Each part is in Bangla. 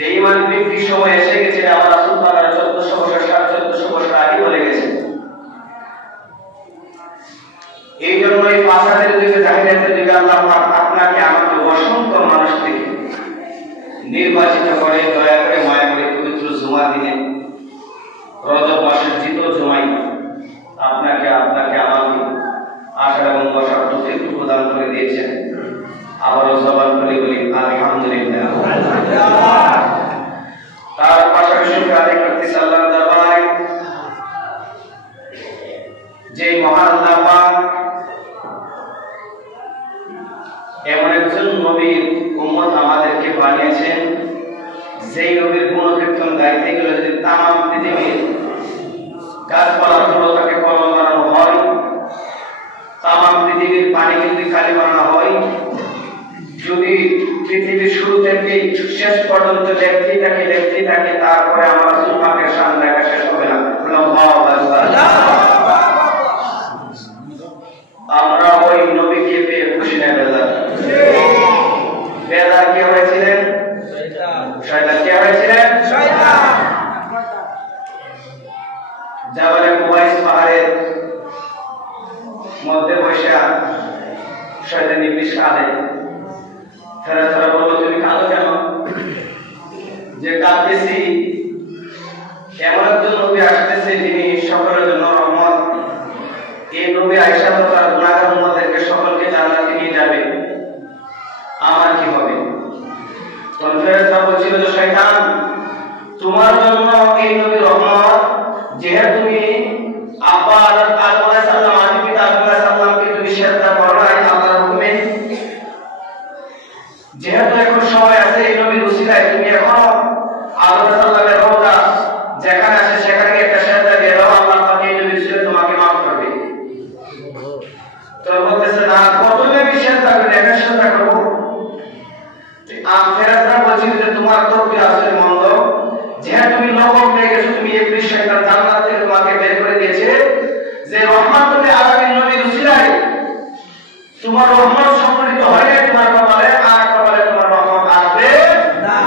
যে ইমান বৃদ্ধির সময় এসে গেছে আমার রাসূল তাআলা 1400 বছর 1450 বছর আগে বলে গেছে। এই জন্য এই পাঁচহাতের দিকে জাহিলিয়াতের দিকে আল্লাহ পাক আপনাকে আমাকে অসংখ্য মানুষ থেকে নির্বাচিত করে দয়া করে মায়া করে পবিত্র জুমার দিনে রজব মাসের দ্বিতীয় জুমায় আপনাকে আমাকে আসার এবং বসার তৌফিক প্রদান করে দিয়েছেন। আবারও জবান করে বলি আলহামদুলিল্লাহ। তার পাশাপাশি আদায় করতেছি আল্লাহর দরবারে যে মহান আল্লাহ পাক এমন একজন নবীর উম্মত আমাদেরকে বানিয়েছেন, যেই নবীর গুণকীর্তন গাইতে গেলে যদি তামাম পৃথিবীর গাছপালাগুলো তাকে কলম বানানো হয়, তামাম পৃথিবীর পানি কিন্তু খালি বানানো হয়, যদি পৃথিবীর শুরু থেকে শেষ পর্যন্ত দেখতেই থাকে তারপরে আমার রাসূল পাকের শান দেখা শেষ হবে না। আমরা ওই নবীকে পেয়ে খুশি না বেজার? বেজার কে হয়েছিলেন? শয়তান। কে হয়েছিলেন? শয়তান। জাবালে কুবাইস পাহাড়ের মধ্যে বসে শয়তান ইবলিস কাঁদে। ফেরেশতারা বলল, তুমি কাঁদো কেন? যে কাঁদতেছি এমন একজন নবী আসতেছে যিনি সকলের জন্য রহমত। এই নবী আয়েশা তার গুনাহগার উম্মতদেরকে সকলকে জান্নাতে নিয়ে যাবে, আমার কি হবে? তখন ফেরেশতারা বলছিল যে শয়তান, তোমার জন্য এই নবী রহমত, যেহেতু তুমি আব্বা হযরত আদম আলাইহিস সালাম আদি পিতা আদম আলাইহিস সালামকে তুমি সেজদা করো না আল্লাহর হুকুমে, যেহেতু এখন সময় আছে এই নবীর উসিলায় তুমি এখনো আদম আলাইহিস সালামের রওজা যেখানে আছে সেখানে একটা সেজদা দিয়ে দাও, আল্লাহ পাক এই নবীর উসিলায় তোমাকে maaf করবে। তো বলতেছে না, কত নবী সেজদা করে একটা সেজদা করব? ফেরেশতারা বলছিল যে তোমার তকদীর আসলে মন্দ, যেহেতু তুমি নবম হয়ে গেছো, তুমি ইবলিস শয়তান জান্নাত থেকে তোমাকে বের করে দিয়েছে, যে রহমতুল আলামিন নবীর উসিলায় তোমার রহমত সম্পর্কিত হয় না তোমার কপালে, আর কপালে তোমার রহমত আসবে না।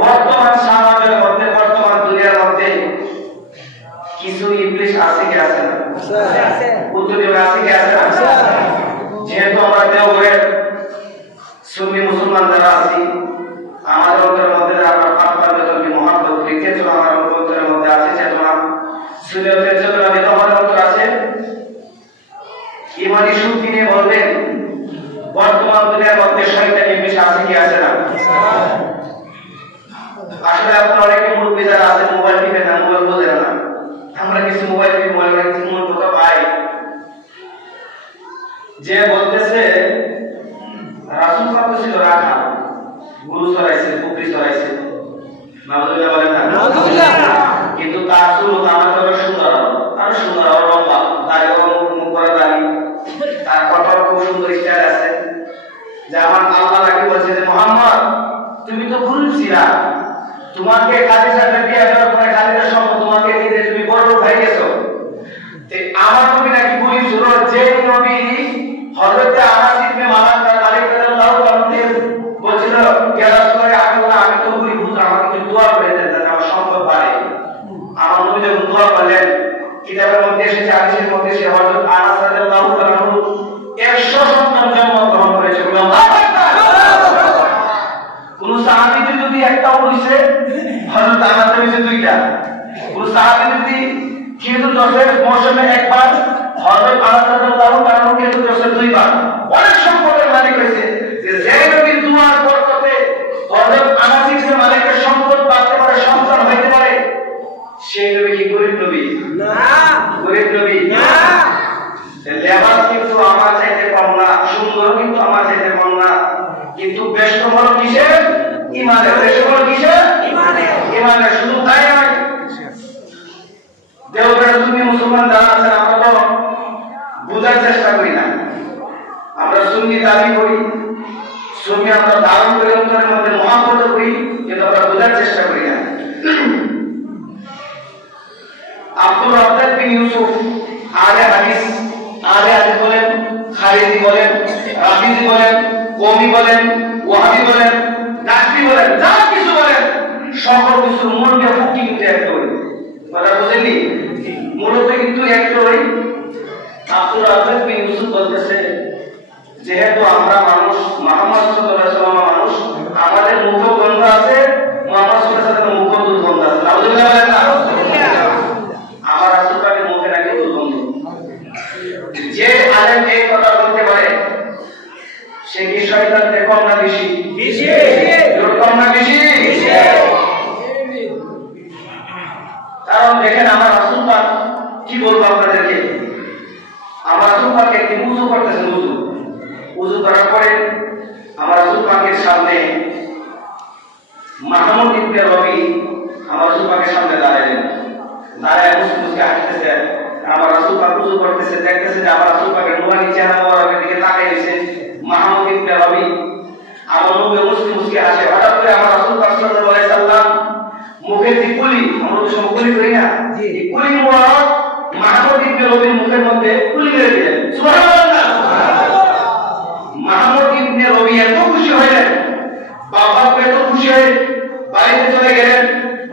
বর্তমান সমাজের মধ্যে, বর্তমান দুনিয়ার মধ্যে কিছু ইবলিস আছে কি আছে না? আছে। উত্তর দিকে আছে কি আছে না? যেহেতু আমরা দেওঘরের সুন্নি মুসলমান যারা আছি, আমাদের অন্তরের মধ্যে আমরা পাঁচবার বেতনকে মহাব্বত করি, চেতনা আমার অন্তরের মধ্যে আছে, চেতনা সুন্নিয়তের চেতনা দিতে আমাদের অন্তর আছে। ইমানি শক্তি নিয়ে বলবেন বর্তমান দুনিয়ার মধ্যে শয়তান ইবলিস আছে কি আছে না? আসলে আপনারা অনেকে মুরব্বী যারা আছে মোবাইল টিপে না, মোবাইল বোঝেন না। আমরা কিছু মোবাইল টিপে মোবাইল কিছু মূল কথা পাই, যে বলতেছে রাসূল পাক ছিল রাখা, গরু চড়াইছে, বকরি চড়াইছে, নাউজুবিল্লাহ বলেন না? নাউজুবিল্লাহ। কিন্তু তার চুল আমার তো সুন্দর, আর সুন্দর, আর লম্বা, দাড়ি মুখ করা দাড়ি, তার কথার খুব সুন্দর স্টাইল আছে। যে আমার আল্লাহ নাকি বলছে যে মুহাম্মদ তুমি তো গরু ছিলা, তোমাকে খাদিজাকে বিয়ে দেওয়ার পরে খাদিজার সঙ্গে তোমাকে দিতে তুমি বড় লোক হয়ে গেছো। আমার নবী নাকি গরু ছিল, যে নবী হযরত আনাস ইবনে মালিক রাদিয়াল্লাহু আনহু বলছিল ইয়া রাসূলুল্লাহ, আমি তো গরু বুঝা, আমাকে একটু দোয়া করে দেন যাতে আমার সম্পদ বাড়ে। আমার নবী যখন দোয়া করলেন, কিতাবের মধ্যে এসেছে, হাদিসের মধ্যে এসেছে হযরত আনাস রাদিয়াল্লাহু আনহু 100 সন্তান জন্মগ্রহণ করেছে। কোন সাহাবীর যদি একটা হইছে, হযরত আনাস হইছে দুইটা। কোন সাহাবী যদি খেজুর রসের মৌসুমে একবার, হযরত আনাস রাদিয়াল্লাহু আনহু খেজুর রসের দুইবার। অনেক সম্পদের মালিক হয়েছে। যে নবীর দুয়ার বরকতে হযরত আনাস ইবনে মালিকের সম্পদ বাড়তে পারে, সন্তান হইতে পারে, সেই নবী কি গরীব নবী? না। গরীব নবী? না। লেবাস কিন্তু আমার চাইতে কম না, সুন্দর কিন্তু আমার চাইতে কম না, কিন্তু ব্যস্ত হলো কিসের? ঈমানের। ব্যস্ত হলো কিসের? ঈমানের। ঈমানের। শুধু তাই নয়, দেওঘরের সুন্নি মুসলমান যারা আছেন, আমরা তো বোঝার চেষ্টা করি না। আমরা সুন্নি দাবি করি, সুন্নি আমরা ধারণ করে অন্তরের মধ্যে মহাব্বত করি, কিন্তু আমরা বোঝার চেষ্টা করি না। আব্দুর রাজ্জাক বিন ইউসুফ আলে হাদিস বলেন, খারিজি বলেন, রাফিজি বলেন, কওমি বলেন, ওয়াহাবি বলেন, চলতেছে, যেহেতু আমরা মানুষ, মুহাম্মদ সাল্লাল্লাহু আলাইহি ওয়াসাল্লাম মানুষ, আমাদের মুখ গন্ধ আছে, মুহাম্মদ সাল্লাল্লাহু আলাইহি ওয়াসাল্লামের মুখ দুর্গন্ধ আছে। নাউযুবিল্লাহ। আমার রাসূল পাকের মুখে নাকি দুর্গন্ধ। যে আলেম এই কথা বলতে পারে সে কি শয়তান থেকে কম না বেশি? বেশি। কম না বেশি? বেশি। কারণ দেখেন আমার রাসূল পাক কি বলবো আপনাদেরকে, আমার রাসূল পাক একদিন ওযু করতেছেন, ওযু করার পরে আমার রাসূল পাকের সামনে মাহমুদ ইবনে রবি আমার রাসূল পাকের সামনে দাঁড়ালেন, দাঁড়ায় মুসকে হাসতেছে। আমার রাসূল পাক ওযু করতেছে, দেখতেছে যে আমার রাসূল পাকের নুরানি চেহারা মোবারকের দিকে তাকিয়ে আছে মাহমুদ ইবনে রবি। আমার নবী মুসকে হাসে। হঠাৎ করে আমার রাসূল পাক সাল্লাল্লাহু আলাইহি সাল্লাম মুখের যে কুলি, আমরা তো সব কুলি করি না, এই কুলি মোবারক মাহমুদ ইবনে রবির মুখের মধ্যে কুলি মেরে দিলেন। সুবহানাল্লাহ। মাহমুদ ইবনে রবি এত খুশি হলেন, বাবা এত খুশি হয়ে বাড়িতে চলে গেলেন।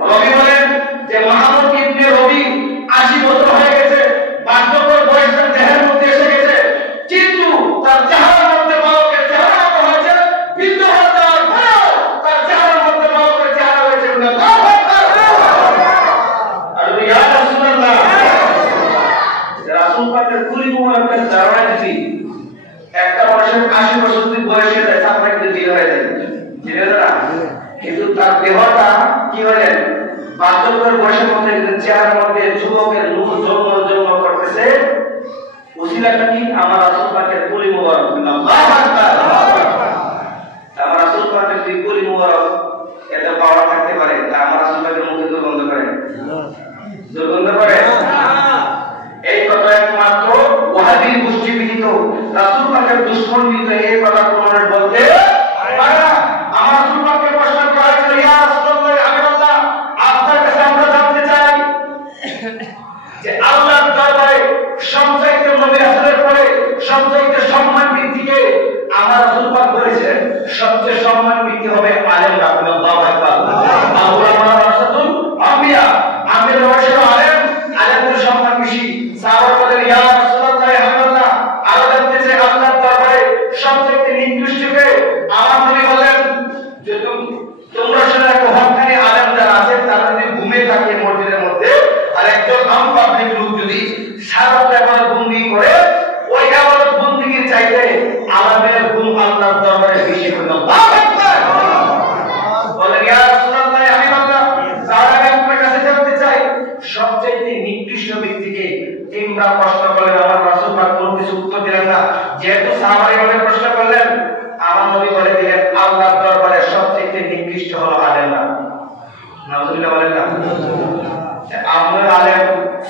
রবি বলেন যে মাহমুদ ইবনে রবি 80 বছর হয়ে গেছে, বার্ধক্যের বয়সটা দেহের মধ্যে এসে গেছে, কিন্তু তার চেহারার মধ্যে বালকের চেহারা হয়েছে, বৃদ্ধ হয়ে যাওয়ার পরেও তার চেহারার মধ্যে বালকের চেহারা হয়েছে। আর ইয়া রাসূলুল্লাহ, রাসূল পাকের কুলি মুবারকের ধারণা দিছি একটা মানুষের 80 বছর বয়সে যায়, তারপরে কিন্তু বিয়ে হয়ে যায়, বুঝলেন না? কিন্তু তার দেহটা কি হলেন বার্ধক্যের বয়সের মধ্যে চেহারার মধ্যে যুবকের নূর জন্ম করতেছে। ওসিলাটা কি? আমার রাসূল পাকের কুলি মুবারক। আল্লাহু আকবার। আমার রাসূল পাকের যে কুলি মুবারক এত পাওয়া থাকতে পারে, তা আমার রাসূল পাকের মুখে দুর্গন্ধ করে, দুর্গন্ধ করে। এই কথা একমাত্র ওয়াহাবী গোষ্ঠী বিহিত, রাসূল পাকের দুশমন বিহিত এই কথা কোরআনে বলতে পারে না। আমার রাসূল পাককে প্রশ্ন করা হয়েছিল, ইয়া রাসূলুল্লাহ, আমিরুল্লাহ, আপনার কাছে আমরা জানতে চাই যে আল্লাহর দরবারে সবচাইতে নবী রাসূলের পরে সবচাইতে সম্মান বৃদ্ধিকে আমার রাসূল পাক বলেছেন সবচেয়ে সম্মান বৃদ্ধি হবে আলেমরা। আল্লাহু আকবার। আউলামা রাসূল আম্বিয়া, আম্বিয়ার বয়সের আলেম, আলেমদের সম্মান বেশি। সাহাবারা বলেন, ইয়া রাসূলুল্লাহ, আমিরুল্লাহ, আরো জানতে চাই আল্লাহর দরবারে সবচাইতে নিকৃষ্টকে। আমার নবী বলেন যে তোমরা শুনে রাখো, হক্কানি আলেম যারা আছে তারা যদি ঘুমিয়ে থাকে মসজিদের মধ্যে, আর একজন আম পাবলিক লোক যদি সারা রাত বন্দি করে, ওই ইবাদত বন্দিগির চাইতে আলেমের গুণ আল্লাহর দরবারে বেশি হবে। আল্লাহু আকবার। বলেন, ইয়া রাসূলুল্লাহ, আমি বান্দা তার আগে আপনার কাছে জানতে চাই সবচেয়ে নিকৃষ্ট ব্যক্তিকে। তিনবার প্রশ্ন করলেন, আমার রাসূল পাক কোনো কিছু উত্তর দিলেন না। যেহেতু সাহাবায়ে কেরাম প্রশ্ন করলেন, আমার নবী বলে দিলেন আল্লাহর দরবারে সবচেয়ে নিকৃষ্ট হলো আলেমরা। নাউযুবিল্লাহ বলেন না? আমরা আলেম,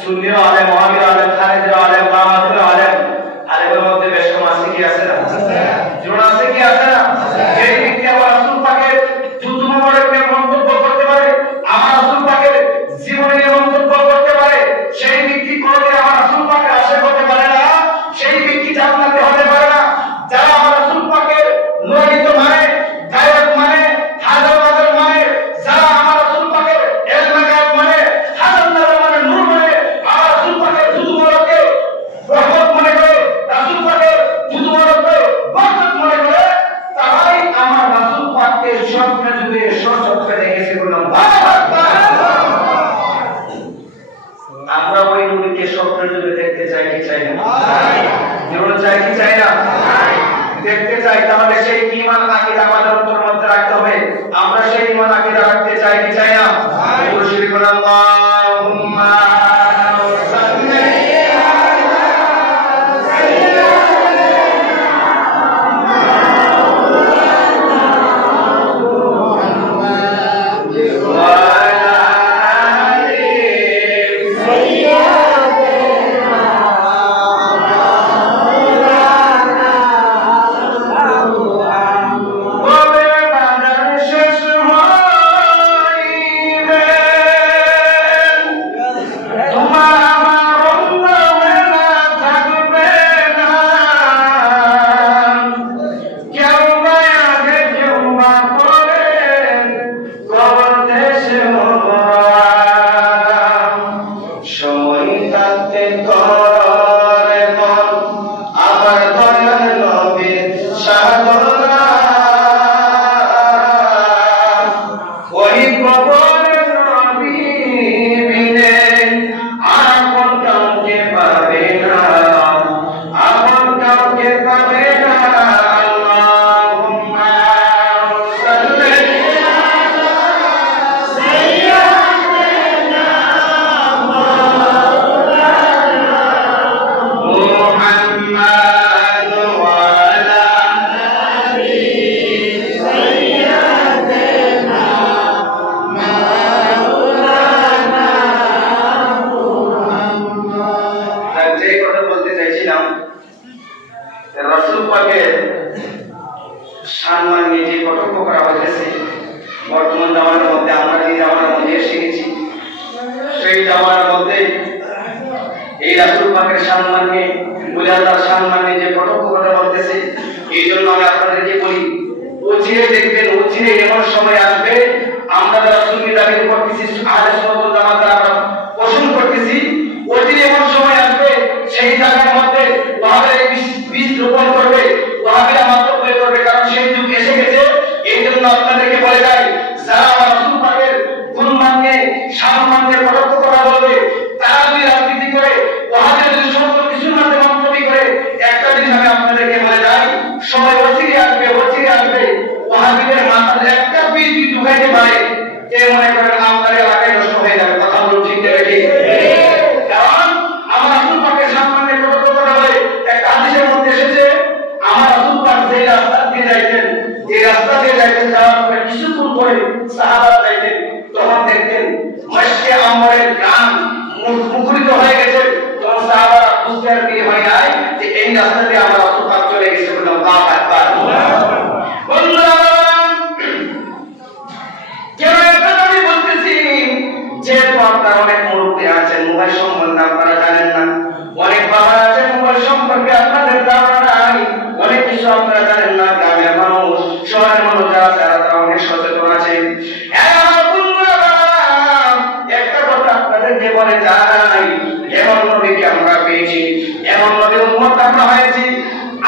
সুন্নিও আলেম, ওয়াহাবীও আলেম, খারিজিও আলেম, মামাতিও আলেম, আলেমের মধ্যে বেশ কম আছে কি আছে না? জোড়া আছে কি আছে না? এই ব্যক্তি আমার রাসূল পাকের যুদ্ধ মোবারকের মন্তব্য করতে পারে, আমার রাসূল পাকের জীবনের মন্তব্য করতে পারে, সেই ব্যক্তি কোনদিন আমার রাসূল পাকের আশিক হতে পারে না, সেই ব্যক্তি জান্নাতে হতে পারে না। যারা আমার রাসূল পাকের নৈত মানে, গায়ক মানে, হাজার হাজার মানে, যারা আমার রাসূল পাকের ইলমে গায়ব মানে, হাজার হাজার মানে, নূর মানে, আমার রাসূল পাকের যুদ্ধ মোবারকে রহমত মনে করে, রাসূল পাকের যুদ্ধ মোবারকে বরকত মনে করে, তারাই আমার রাসূল পাককে স্বপ্নে যুগে সচক্ষে দেখেছে। বললাম আল্লাহু আকবার। আমরা ওই নবীকে স্বপ্নে যুগে দেখতে চাই কি চাই না? জীবন চাই কি চাই না? দেখতে চাই। তাহলে সেই ঈমান আকীদা আমাদের অন্তরের মধ্যে রাখতে হবে। আমরা সেই ঈমান আকীদা রাখতে চাই কি চাই না? মুশরিক আল্লাহুম্মা সাল্লি করতেছে। বর্তমান জামানার মধ্যে আমরা যে জামানার মধ্যে এসে গেছি, সেই জামানার মধ্যে এই রাসূল পাকের সম্মান নিয়ে, ওলি আল্লাহর সম্মান নিয়ে যে প্রত্যক্ষ কথা বলতেছে, এই জন্য আমি আপনাদেরকে বলি, অচিরে দেখবেন, অচিরে এমন সময় আসবে, আমরা যারা সুন্নি দাবি করতেছি, আহলে সুন্নাত ওয়াল জামাত দ্বারা পোষণ করতেছি, অচিরে এমন সময় আসবে, সেই জায়গার মধ্যে ওয়াহাবের বীজ রোপণ করবে, ওয়াহাবিরা মন্তব্য করবে, কারণ সেই যুগ এসে গেছে। এই জন্য আপনাদেরকে বলে যাই, যারা রাসূল পাকের গুণমান নিয়ে, সম্মান নিয়ে প্রত্যক্ষ কথা বলবে, তারা যদি রাজনীতি করে, ওয়াহাবিরা যদি সমস্ত কিছুর মধ্যে মন্তব্য করে, একটা জিনিস আমি আপনাদেরকে বলে যাই, সময় অচিরে আসবে, অচিরে আসবে, ওয়াহাবিদের মাথায় একটা বীজ যদি ঢুকাইতে পারে, কে মনে করেন আপনার এলাকায় নষ্ট হয়ে যাবে। কথা বলুন, ঠিক না ঠিক? কারণ আমার রাসূল পাকের সম্মানে প্রত্যক্ষ কথা বলে, একটা হাদিসের মধ্যে এসেছে, আমার রাসূল পাক যে রাস্তা দিয়ে যাইতেন, যে রাস্তা দিয়ে যাইতেন, যাওয়ার পরে কিছুক্ষণ পরে সাহাবারা যাইতেন, তখন দেখতেন মসকে আমরের গান মুখরিত হয়ে গেছে, তখন সাহাবারা বুঝতে আর কি হয় নাই যে এই রাস্তা দিয়ে আমার রাসূল পাক চলে গেছে। বললাম আল্লাহু আকবার। বন্ধুরা, কেন এটা আমি বলতেছি, যেহেতু আপনারা অনেক মুরব্বী আছেন, মোবাইল সম্বন্ধে আপনারা জানেন না, অনেক বাবা আছেন মোবাইল সম্পর্কে আপনাদের ধারণা নাই, অনেক কিছু আপনারা জানেন না। গ্রামের মানুষ, শহরের মানুষ যারা তারা অনেক সচেতন আছে। একটা কথা আপনাদেরকে বলে যাই, এমন নবীকে আমরা পেয়েছি, এমন নবীর উম্মত আমরা হয়েছি।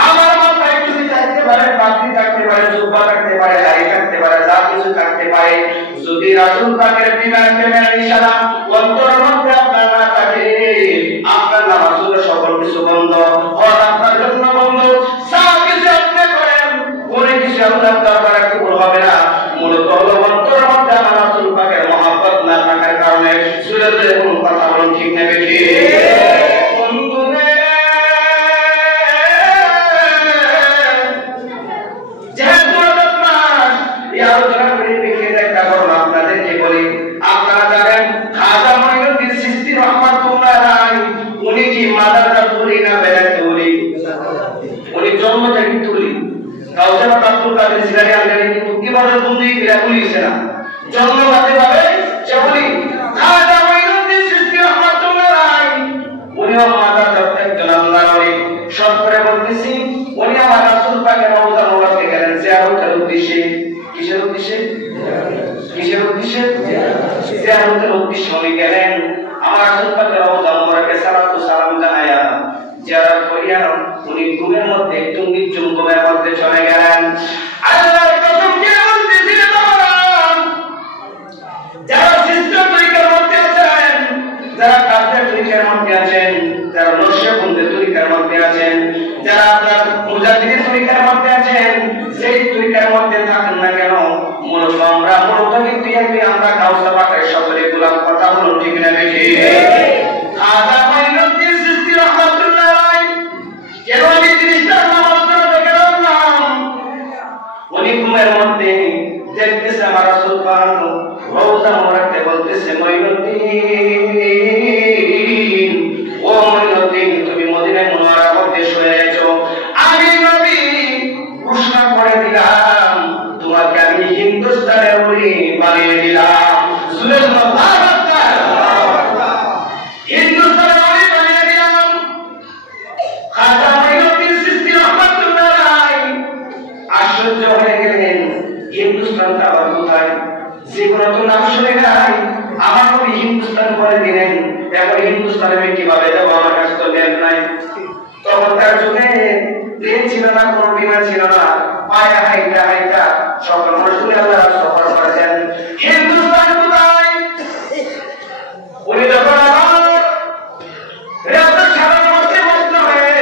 আমার মাথায় যদি থাকতে পারে, পাগড়ি থাকতে পারে, জুব্বা থাকতে পারে, দাড়ি থাকতে পারে, যা কিছু থাকতে পারে, যদি রাসূল পাকের বিধান প্রেমের ইশারা অন্তরের মধ্যে আপনার না থাকে, আপনার নামাজ রোজা সকল কিছু বন্ধ, হজ আপনার জন্য বন্ধ, যা কিছু আপনি করেন, কোনো কিছু আপনার দরবারে কবুল হবে না। মূলত হলো অন্তরের মধ্যে আমার রাসূল পাকের মহব্বত না থাকার কারণে। সুরে সুরে কোন কথা বলুন, ঠিক না বেঠিক? আপনাদেরকে বলি, আপনারা জানেন খাজা মঈনুদ্দিন চিশতি রাহমাতুল্লাহ আলাইহি, উনি কি মাদারজাত ওলি না বেলায়েত ওলি? উনি জন্ম থেকে ওলি। কাউসার আব্দুল কাদের জিলানী আলজানি কিন্তু কিভাবে বন্দি করে বলিছে না, জন্মগত ভাবে সে ওলি। খাজা মঈনুদ্দিন চিশতি রাহমাতুল্লাহ আলাইহি, উনিও মাদারজাত একজন আল্লাহর ওলি। সব করে বলতেছি, উনি আমার রাসূল পাকের রওজা মোবারকে গেলেন জিয়ারতের উদ্দেশ্যে। কিসের উদ্দেশ্যে? কিসের উদ্দেশ্যে? জিয়ারতের উদ্দেশ্যে উনি গেলেন। আমার রাসূল পাকের রওজা মোবারকে সালাত ও সালাম জানায়া জিয়ারত করিয়া উনি ঘুমের মধ্যে একটু নির্জুমের মধ্যে চলে গেলেন। আল্লাহর কসম করে বলতেছি, যারা সিস্টেম তরিকার মধ্যে আছেন, যারা কাফের তরিকার মধ্যে আছেন, যারা নকশবন্দের তরিকার মধ্যে আছেন, যারা আপনার মুজাদ্দিদের তরিকার মধ্যে আছেন, সেই তরিকার মধ্যে থাকেন না কেন, মূলত কিন্তু আমরা কাউসার পাকের সকলে গোলাম। কথা বলুন, ঠিক না বেঠিক? খাজা মঈনুদ্দিন চিশতি রাহমাতুল্লাহ আলাইহি, কেন আমি জিনিসটার নাম আপনাদের বললাম, উনি ঘুমের মধ্যে দেখতেছে আমার রাসূল পাক রওজা মোবারকে বলতেছে, মঈনুদ্দিন, ও মঈনুদ্দিন, তুমি মদিনায় মুনাওয়ারার মধ্যে শুয়ে আছো, আমি নবী ঘোষণা করে দিলাম তোমাকে আমি হিন্দুস্তানের ওলি বানিয়ে দিলাম। সুবহানাল্লাহ, হিন্দুস্তানের ওলি বানিয়ে দিলাম। খাজা মঈনুদ্দিন চিশতি রাহমাতুল্লাহ আলাইহি আশ্চর্য হয়ে গেলেন, হিন্দুস্তানটা আবার কোথায়? যেগুলো তো নাম শুনে নাই, আমার নবী হিন্দুস্তান বলে দিলেন, এখন হিন্দুস্তানে আমি কিভাবে যাবো? আমার কাছে তো জ্ঞান নাই। তখনকার যুগে প্লেন ছিল না, কোনো বিমান ছিল না, পায়ে হাইটা হাইটা সকল মানুষগুলি আল্লাহ সফর করেছেন। হিন্দুস্তান কোথায়? উনি যখন সাধারণ মধ্যে মস্ত হয়ে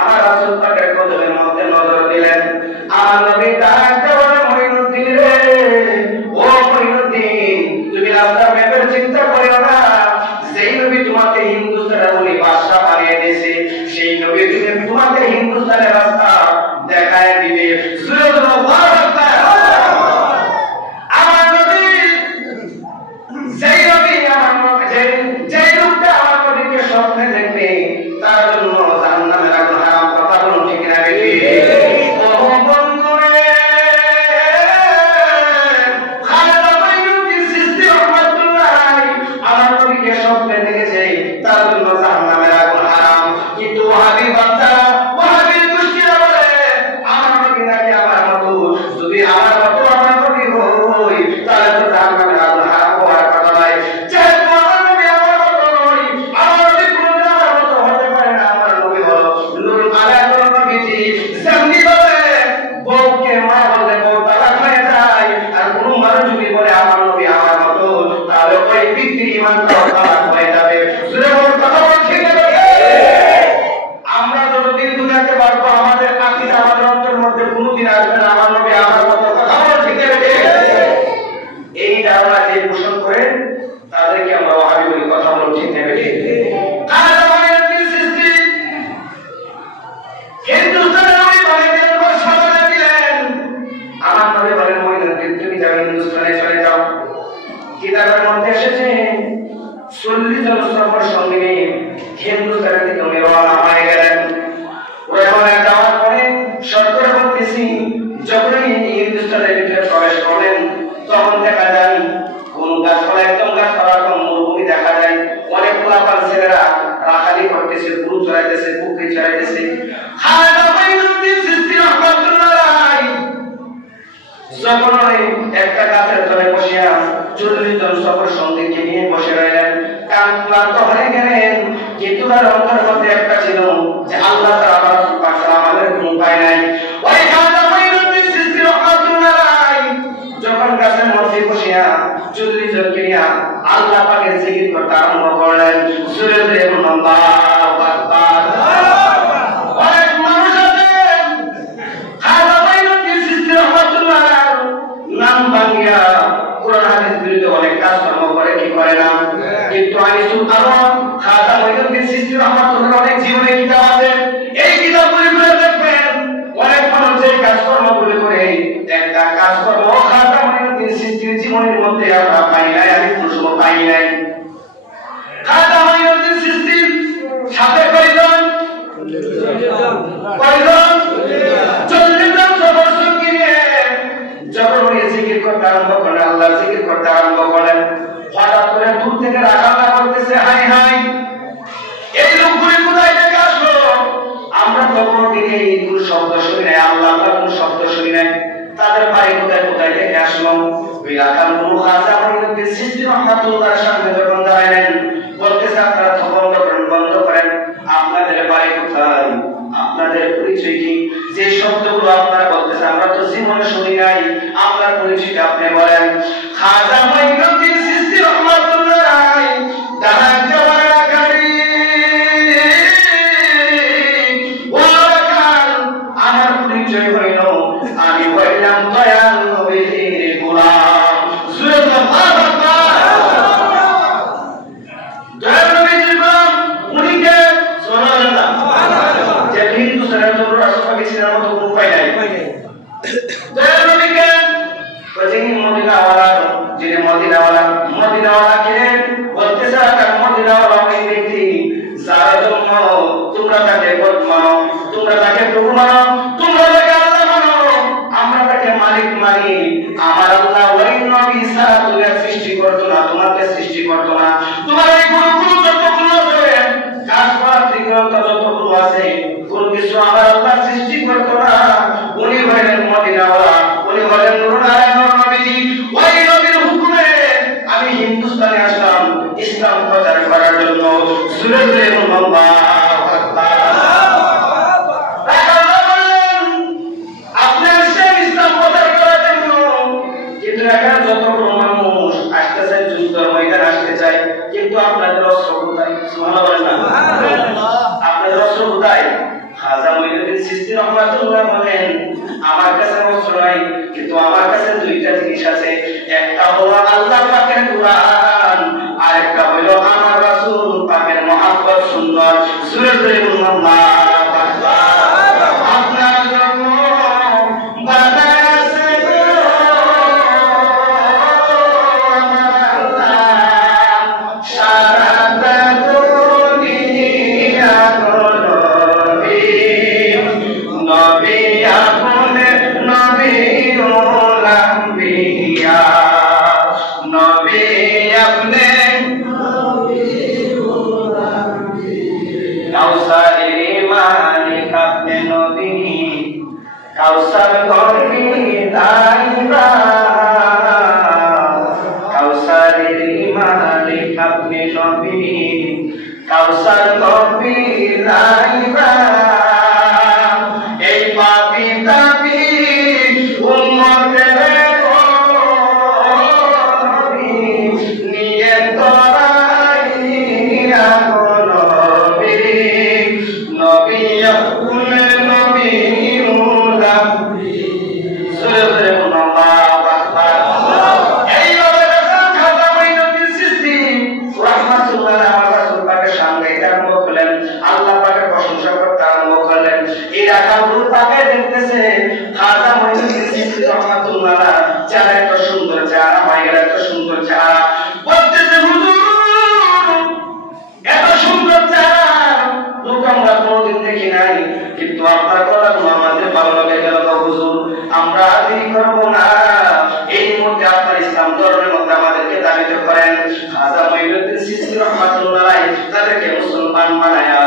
আমার রাসূল পাকের কদমের মধ্যে নজর দিলেন, আমার নবী ডাকতে বলে, মঈনুদ্দিন রে, ও মঈনুদ্দিন, তুমি রাস্তা ম্যাপের চিন্তা করিও না, যেই নবী তোমাকে হিন্দুস্তানের ওলি বাদশা বানিয়ে দিয়েছে, সেই নবী তোমাকে হিন্দুস্তানের রাস্তা দেখায় দিবে। সুবহানাল্লাহ। হিন্দুস্তানে চলে যাও। কিতাবের মধ্যে এসেছে 40 জন সফর সঙ্গী হিন্দুস্তানের দিকে উনি রওনা হয়ে গেলেন। ওখানে যাওয়ার পরে সরকার বলতেছি যখনই হিন্দুস্তানের ভিতরে প্রবেশ করলেন তখন দেখা যায় কোন গাছপালা একদম গাছপালা কম মরুভূমি দেখা যায়। অনেক পোলাপান ছেলেরা রাখালি করতেছে, গরু চড়াইতেছে, পুকুরি চড়াইতেছে। যখন একটা গাছের তলে বসিয়া 40 জন সফর সঙ্গীকে নিয়ে বসে রইলেন, কান ক্লান্ত হয়ে গেলেন, কিন্তু তার অন্তরের মধ্যে একটা ছিল যে আল্লাহ তাআলা আমাদের কোনো উপায় নাই। ওই খাজা মাইনুদ্দিন চিশতি রাহমাতুল্লাহ আলাইহি যখন গাছের মধ্যে বসিয়া 40 জনকে নিয়ে আল্লাহ পাকের জিকির করতে আরম্ভ করলেন, জোরে জোরে আল্লাহু আকবার। অনেক মানুষ আছে খাজা মাইনুদ্দিন চিশতি রাহমাতুল্লাহ নাম ভাঙিয়া কোরআন হাদিস বিরুদ্ধে অনেক কাজকর্ম করে, কি করে না? কিন্তু আনিসুল আলম খাজা মাইনুদ্দিন চিশতি রাহমাতুল্লাহ অনেক জীবনে কিতাব আছে, এই কিতাবগুলি পড়ে দেখবেন অনেক মানুষ যে কাজকর্মগুলি করে একটা কাজকর্ম খাজা মাইনুদ্দিন চিশতির জীবনের মধ্যে আমরা পাই নাই, আমি কোনো সময় পাই নাই। খাজা মাইনুদ্দিন চিশতির সাথে কয়জন? 40 জন সফর সঙ্গী নিয়ে যখন উনি জিকির করতে আরম্ভ করেন, আল্লাহর জিকির করতে আরম্ভ করেন, হঠাৎ করে দূর থেকে রাখাটা করতেছে, হাই হাই এই লোকগুলি কোথায় থেকে আসলো? আমরা তো কোনোদিন এই কোনো শব্দ শুনি নাই, আল্লাহ কোনো শব্দ শুনি নাই, তাদের বাড়ি কোথায় কোথায় থেকে আসলো? ওই রাখাল গুরু খাজা মাইনুদ্দিন চিশতি রাহমাতুল্লাহর সামনে যখন দাঁড়ালেন, বলতেছে আপনারা তো বন্ধ করেন, বন্ধ করেন, আপনাদের বাড়ি কোথায়, আপনাদের পরিচয় কি? যে শব্দগুলো আপনারা বলতেছেন আমরা তো জীবনে শুনি নাই, আপনার পরিচয়টা আপনি বলেন। খাজা মাইনুদ্দিন চিশতি রাহমাতুল্লাহ আলাইহি দাঁড়াতে বলেন, আমার পরিচয় হইল আমি হইলাম দয়াল নবীর গোলাম। দয়াল নবীর গোলাম উনি কে? সুবহানাল্লাহ। যে হিন্দুস্তানের জন্য রাসূল পাকিস্তানের মতো কোনো উপায় নাই। দয়াল নবী কে? যিনি মদিনাওয়ালাকে বলতেছে মদিনাওয়ালা ওই ব্যক্তি যার জন্য তোমরা তাকে পথ মানো, তোমরা তাকে প্রভু মানো, তোমরা তাকে আল্লাহ মানো, আমরা তাকে মালিক মানি। আমার আল্লাহ ওই নবী ছাড়া তোমরা সৃষ্টি করতো না, তোমাকে সৃষ্টি করতো না। তোমার এই গুরুগুলো যতগুলো আছে, গাছপালা ত্রিগ্রন্থ যতগুলো আছে, কোন কিছু আমার আল্লাহ সৃষ্টি করতো না। উনি হলেন মদিনাওয়ালা, উনি হলেন নূরুল আলম নবীজি। ওই নবীর হুকুমে আমি হিন্দুস্তানে আসলাম ইসলাম প্রচার করার জন্য। জোরে জোরে আল্লাহু আকবার। আপনি আসছেন ইসলাম প্রচার করার জন্য, কিন্তু এখানে যতগুলো মানুষ আসতে চায় যুদ্ধের ময়দানে আসতে চায়, কিন্তু আপনাদের অস্ত্র কোথায়? সুবহানাল্লাহ। আপনাদের অস্ত্র কোথায়? খাজা মাইনুদ্দিন চিশতি রাহমাতুল্লাহ বলেন আমার কাছে অস্ত্র নাই, কিন্তু আমার কাছে দুইটা জিনিস আছে, একটা হলো আল্লাহ পাকের কুরআন, আর একটা হলো আমার রাসূল পাকের মহব্বত সুন্নাত। জোরে জোরে আল্লাহু আকবার। আপনার জন্য বানাইছে সারা দুনিয়া নবী আপনে নবীউল আম্বিয়া, নবী আপনে কাউসারের মালিক আপনি নবী, কাউসার গর্ভে দাইবা, কাউসারের মালিক আপনি নবী, কাউসার গর্ভে দাইবা। এই পাপী তাপী উম্মতের নিয়ে তরাইয়া নবী, নবী আপনে নবীউল আম্বিয়া। আল্লাহু আকবার। এইভাবে রাসূল খাজা মাইনুদ্দিন চিশতি রাহমাতুল্লাহ আলাইহি রাসূল পাকের সামনে আরম্ভ করলেন, আল্লাহ পাকের প্রশংসা করতে আরম্ভ করলেন। এই রাখালগুলো তাকে দেখতেছে খাজা মাইনুদ্দিন চিশতি রাহমাতুল্লাহ যার একটা সুন্দর চেহারা হয়ে গেল, এত সুন্দর চেহারা। বলতেছে হুজুর এত সুন্দর চেহারা লোক আমরা কোনোদিন দেখি নাই, কিন্তু আপনার কথাগুলো আমাদের ভালো লেগে গেল হুজুর, আমরা দেরি করবো না, এই মুহূর্তে আপনার ইসলাম ধর্মের মধ্যে আমাদেরকে দাবিত করেন। খাজা মঈনুদ্দিন চিশতি রাহমাতুল্লাহ আলাইহি তাদেরকে মুসলমান বানায়া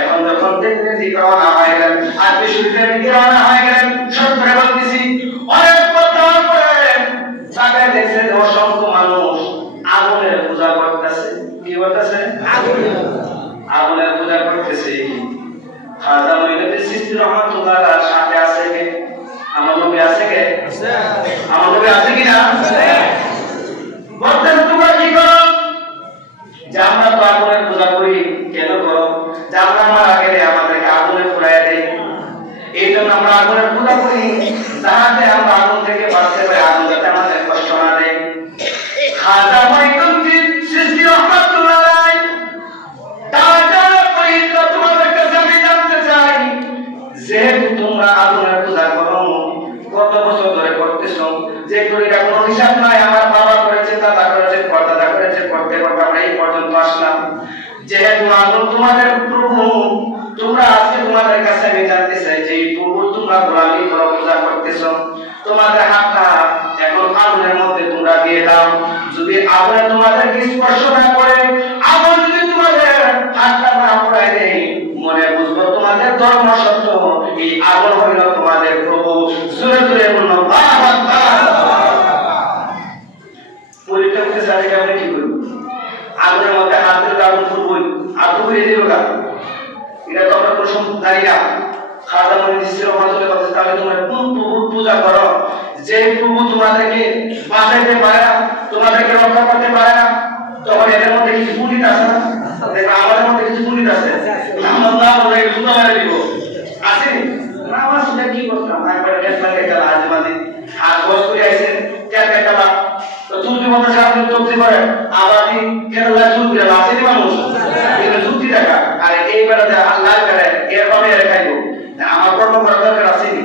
এখন যখন দেখতে রওনা হয়ে গেলেন, আজকে শরীফের দিকে রওনা হয়ে গেলেন, সত্যি বলতেছি অনেক কথা বলেন তাদের দেখছেন অসংখ্য মানুষ আগুনের পূজা করতেছে। কি করতেছে? আগুনের পূজা করতেছে। খাজা মঈনুদ্দিন চিশতি রাহমাতুল্লাহ আলাইহি সাথে আছে কে? আমার নবী আছে কে? আমার নবী আছে কিনা? বলতেন তোমরা কি করো? যে আমরা তো আগুনের পূজা করি। কেন করো? যে আমরা মারা গেলে আমাদেরকে আগুনে পুড়াইয়া দেয়, এই জন্য আমরা আগুনের পূজা করি, যাতে আমরা আগুন থেকে বাঁচতে পারি, আগুন যাতে আমাদের কষ্ট না দেয়। খাজা মঈনুদ্দিন চিশতি রাহমাতুল্লাহ আলাইহি তোমাদের কাছে আমি জানতে চাই, যেহেতু তোমরা আগুনের পূজা করো, কত বছর ধরে করতেছো? যে করিটা কোনো হিসাব নাই, আমার বাবা করেছে, দাদা করেছে, পরদাদা করেছে, করতে করতে আমরা এই পর্যন্ত আসলাম। যেহেতু আগুন তোমাদের প্রভু, তোমরা আজকে তোমাদের কাছে আমি জানতে চাই যে প্রভু তোমরা গোলামি করো, পূজা করতেছো, তোমাদের হাতটা এখন আগুনের মধ্যে তোমরা দিয়ে দাও। যদি আগুনে তোমাদেরকে স্পর্শ না করে, আগুন যদি তোমাদের হাতটা না পুড়াই দেয়, মনে বুঝবো তোমাদের ধর্ম সত্য, এই আগুন হইল তোমাদের প্রভু। জোরে জোরে বলুন আল্লাহু আকবার। পরীক্ষা করতে চাইলে কেমন কি করব? আগুনের মধ্যে হাত দিলে আগুন ফুটবই, আগুন হয়ে যাবে গা, এটা তো আমরা প্রশ্ন জানি না। খাজা মঈনুদ্দিন চিশতি রাহমাতুল্লাহ আলাইহি বলেন, তাহলে তোমরা কোন প্রভুর পূজা করো যে প্রভু তোমাদেরকে বাঁচাইতে পারে না, তোমাদেরকে রক্ষা করতে পারে না? তখন এদের মধ্যে কিছু পণ্ডিত আছে না? দেখো আমাদের মধ্যে কিছু পণ্ডিত আছে, আল্লাহ বলে সুন্দর মেরে দিব আছে না? আমার সেটা কি করতাম, একবার নেট লাগে গেল আজ মাঝে আর বস করে আইছেন একটা টাকা তো তুলতে মতো সামনে চলতে পারে, আবাদি কেরালা চুলতে আছে না মানুষ, এটা চুক্তি টাকা। আর এই বেলাতে আল্লাহ করে এরভাবে খাইবো, আমার কর্ম করার দরকার আছে নি?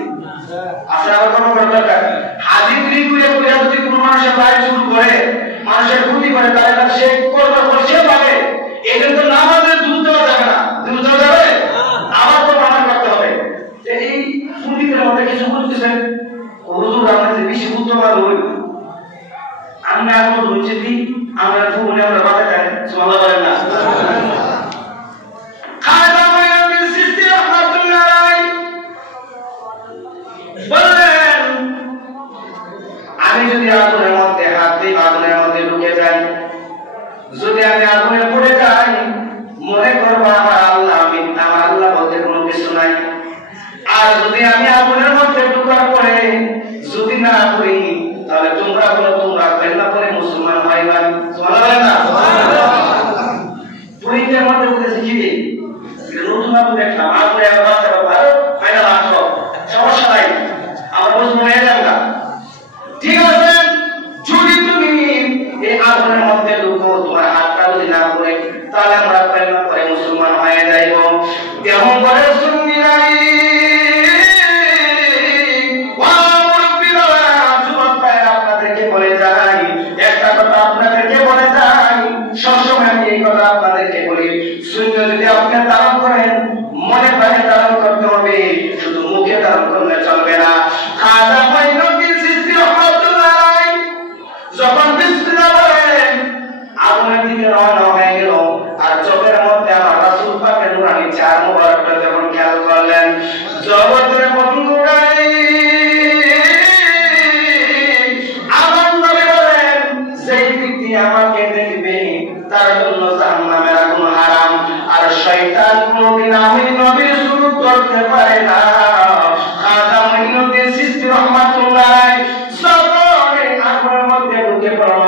আছে আমার কর্ম করার দরকার। হাজির করে করে যদি কোনো মানুষের লাইফ শুরু করে, মানুষের ক্ষতি করে, তাহলে সে করবে সে পাবে। এই জন্য নামাজের দুধ দেওয়া যাবে না, দুধ দেওয়া যাবে, আমার তো প্রমাণ করতে হবে। এই পণ্ডিতের মধ্যে কিছু বলতেছেন হুজুর আমরা যে বেশি বুদ্ধমান হই, আমরা এখন হচ্ছে কি আমরা ভুলে আমরা বাধা খাই, সুবহানাল্লাহ বলেন না? খাজা মঈনুদ্দিন চিশতি রাহমাতুল্লাহ আলাইহি বলেন, আমি যদি আগুনের মধ্যে হাত দিই, আগুনের মধ্যে ঢুকে যাই, যদি আমি আগুনে পড়ে যাই, মনে করবো আমার আল্লাহ মিথ্যা, আমার আল্লাহ বলতে কোনো কিছু নাই। আর যদি আমি আগুনের মধ্যে ঢোকার পরে যদি না করি, তাহলে তোমরা বলো তোমরা বেল্লা করে মুসলমান হইবা, সুবহানাল্লাহ না? পরীক্ষার মধ্যে বলতেছি কি নতুন আগুন দেখলাম, আগুনে আবার বাঁচতে পারো, ফাইনাল আসো, সমস্যা নাই, আমরা মুসলমান হয়ে যাবো না। ঠিক আছে, যদি তুমি এই আগুনের মধ্যে ঢুকো, তোমার হাতটা যদি না পড়ে, তাহলে আমরা বেল্লা করে মুসলমান হয়ে যাইব। কেমন করে সুন্নিরাই একটা কথা আপনাদেরকে বলে যাই, সবসময় আমি এই কথা আপনাদেরকে বলি, শূন্য যদি আপনি ধারণ করেন, মনে প্রাণে ধারণ করতে হবে, শুধু মুখে ধারণ করলে চলবে না। খাজা মঈনুদ্দিন চিশতি রাহমাতুল্লাহ আলাইহি যখন বিসমিল্লাহ বলেন, আগুনের দিকে রওনা হয়ে গেল, আর চোখের মধ্যে আমার রাসূল পাকের নূরানি চার মুবারকটা যখন খেয়াল করলেন, জগতের বন্ধুরাই আমাকে দেখবে, তার জন্য জাহান্নামের আগুন হারাম, আর শয়তান কোনদিন আমি নবীর শুরু করতে পারে না। খাজা মঈনুদ্দিন চিশতি রাহমাতুল্লাহ আলাইহি যখন আগুনের মধ্যে ঢুকে পড়ল,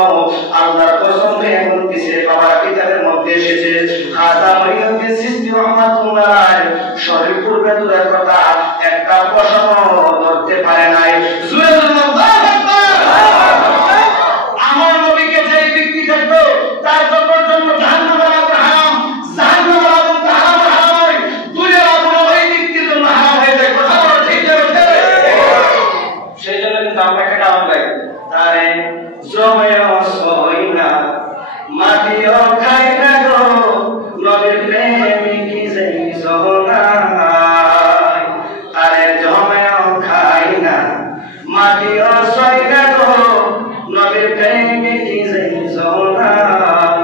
আল্লাহর কসম খেয়ে বলতেছে, বাবার কিতাবের মধ্যে এসেছে, খাজা মঈনুদ্দিন চিশতি রাহমাতুল্লাহ আলাইহি শরীর পূর্বে দূরের কথা একটা পশমও ধরতে পারে নাই। জোরে বলুন আল্লাহু আকবার। আমার নবীকে যে ব্যক্তি দেখবে, তার জন্য জাহান্নামের আগুন হারাম, জাহান্নামের আগুন হারাম হয়, দুনিয়ার আগুন ওই ব্যক্তির জন্য হারাম হয়ে যায়। জমেও সই না মাটিও খাই না গো নবীর প্রেমিকি যেই জহনায় আরে জমেও খাই না মাটিও সই না গো নবীর প্রেমিকি যেই জহনায়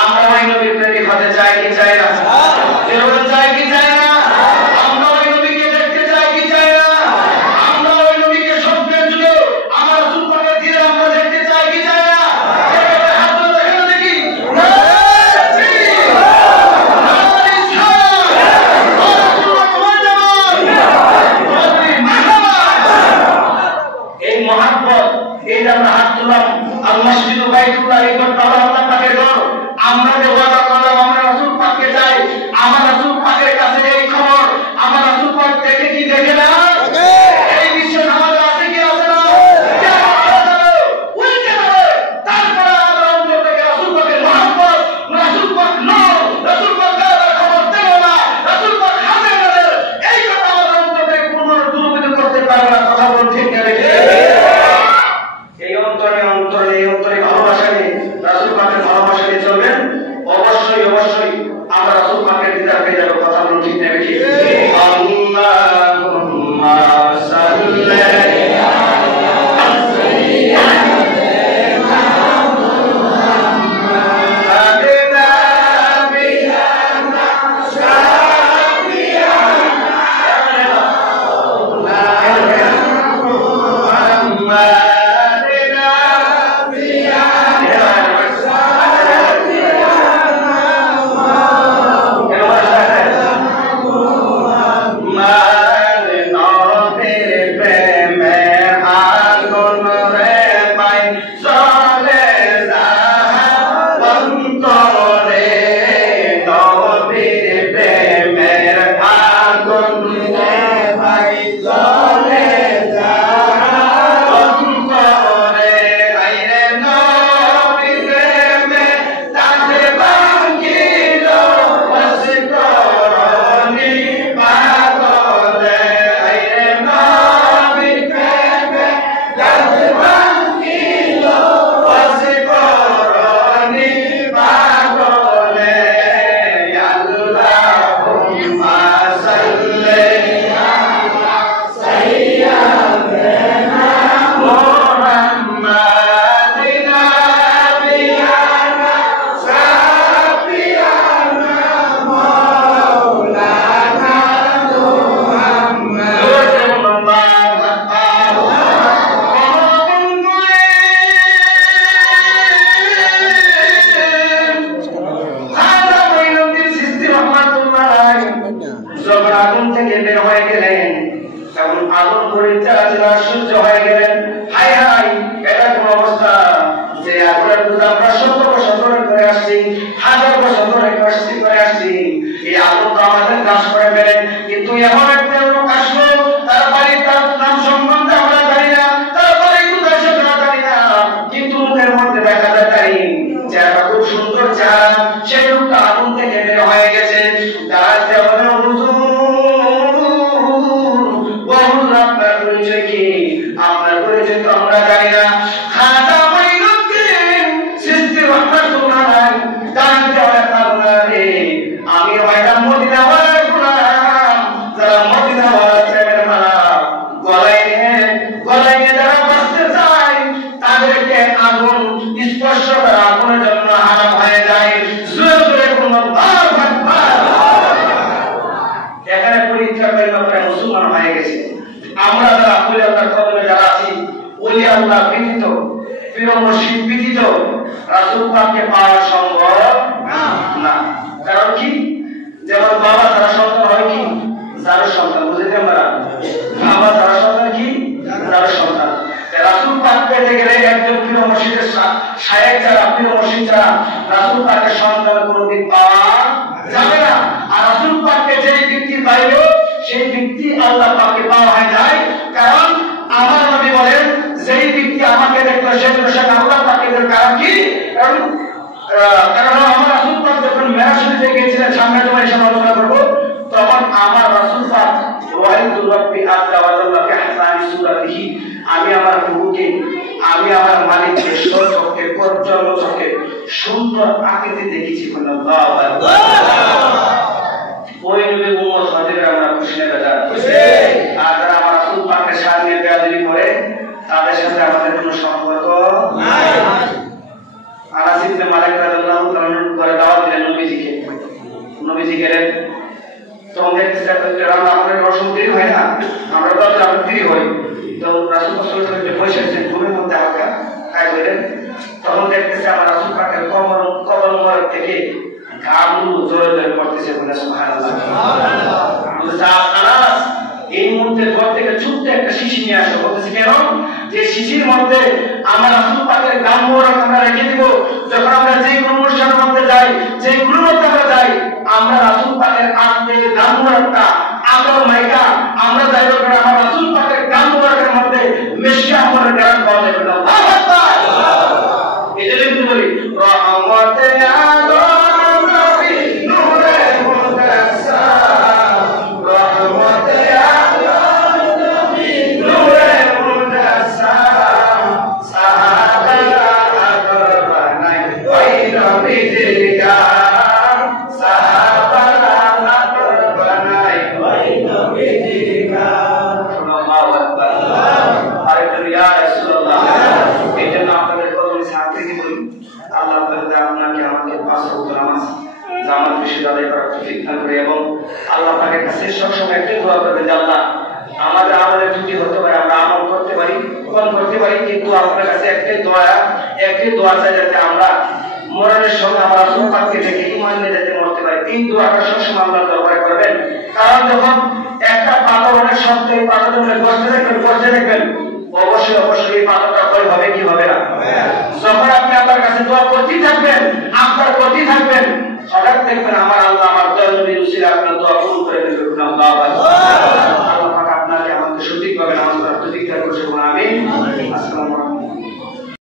আমরা ওই নবীর প্রেমিক হতে চাই কি চাই না এরকম চাই কি চাই না আমরা ওই নবীকে দেখতে চাই কি চাই না আমরা ওই নবীকে স্বপ্নের যুগে আমার সুপাকে দিয়ে আমরা দেখতে চাই কি চাই না হাত তুলে দেখেন দেখি এই মহাব্বত এই যে আমরা হাত তুললাম আল মসজিদ বাইতুল্লাহ এই ঘরটা আল্লাহ পাকের ঘর আমরা যে ওয়াদা করলাম আমরা রাসূল পাককে চাই আমার রাসূল পাকের কাছে এই খবর আমার রাসূল পাক দেখে কি দেখে না এই বিশ্বে আমাদের আছে কি আছে না উল্টে যাবে তারপরে আমরা অন্তর থেকে রাসূল পাকের মহব্বত রাসূল পাক নূর রাসূল পাক খবর দেব না রাসূল পাক হাতে ধরে এই কথা আমার অন্তর থেকে কোনো দুর্বৃত্ত করতে পারবে না কথা বল ঠিক না এই অন্তরে ভালোবাসা নিয়ে রাসূল পাকের ভালোবাসা নিয়ে চলবেন অবশ্যই আমরা রাসূল পাকের দিদার পেয়ে যাব কথা বলুন ঠিক না বেশি আল্লাহুম্মা সাল্লি আমি আমার প্রভুকে আমি আমার মালিককে সুন্দর আকৃতি দেখেছি। আল্লাহু আকবার। ওই নবী উম্মত হতে পেরে আমরা খুশি না বেজার? আর যারা আমার রাসূল পাকের সামনে বেয়াদবি করে তাদের সাথে আমাদের কোনো সম্পর্ক নাই। আনাস ইবনে মালিক রাদিয়াল্লাহু তাআলা করে দাওয়াত দিলেন নবীজিকে। নবীজি গেলেন, তখন দেখতেছে আমাদের রসম দেরি হয় না, আমরা তো আমরা দেরি হই। তো রাসূল সাল্লাল্লাহু আলাইহি ওয়াসাল্লাম বসে আছেন, ঘুমের মধ্যে হালকা খাই হইলেন। তখন দেখতেছে আমার রাসূল পাকের কবর মোবারক থেকে ঘামগুলো জোরে জোরে পড়তেছে। বলে সুবহানাল্লাহ। আনাস এই মুহূর্তে ঘর থেকে ছোট্ট একটা শিশি নিয়ে আসো। বলতেছে কেন? যে শিশির মধ্যে আমার রাসূল পাকের গাম মোবারক আমরা রেখে দিব। যখন আমরা যে কোনো অনুষ্ঠানের মধ্যে যাই, যে কোনো মধ্যে আমরা যাই, আমরা রাসূল পাকের আত্মে গাম মোবারকটা আদর মাইকা আমরা যাইব করে আমার রাসূল পাকের গাম মোবারকের মধ্যে মিশকে আমাদের গান পাওয়া যাবে। আল্লাহু আকবার। এজন্য কিন্তু বলি রহমতে আদম নবী নূরে মুদাসসাম, রহমতে আদম নবী নূরে মুদাসসাম, সাহাবারা আদর বানাই ওই নবীজির গান, সাহাবারা আদর বানাই ওই নবীজির গান। আল্লাহু আকবার। আরেকজন ইয়া রাসূলুল্লাহ, এজন্য আপনাদের কদমে সাথে কি বলি, আল্লাহ তাআলা আপনাকে আমাকে পাঁচ ওয়াক্ত নামাজ জামাত বেশি আদায় করার তৌফিক দান করে এবং আল্লাহ পাকের কাছে সবসময় একটাই দোয়া করবেন যে আল্লাহ আমাদের আমলের ত্রুটি হতে পারে, আমরা আমল করতে পারি, কম করতে পারি, কিন্তু আপনার কাছে একটাই দোয়া চাই যাতে আমরা মরণের সময় আমরা রাসূল পাককে দেখে ঈমান নিয়ে যেতে মরতে পারি। এই দোয়াটা সবসময় আল্লাহর দরবারে করবেন। কারণ যখন একটা পাথর অনেক শক্ত, এই পাথরটা গর্জে দেখবেন, অবশ্যই এই পাথরটা ক্ষয় হবে কি হবে না? যখন আপনি আল্লাহর কাছে দোয়া করতেই থাকবেন, আপনার করতেই থাকবেন, হঠাৎ দেখবেন আমার আল্লাহ আমার দয়ালু নবীর উসিলায় আপনার দোয়া কবুল করে নেবেন। আল্লাহু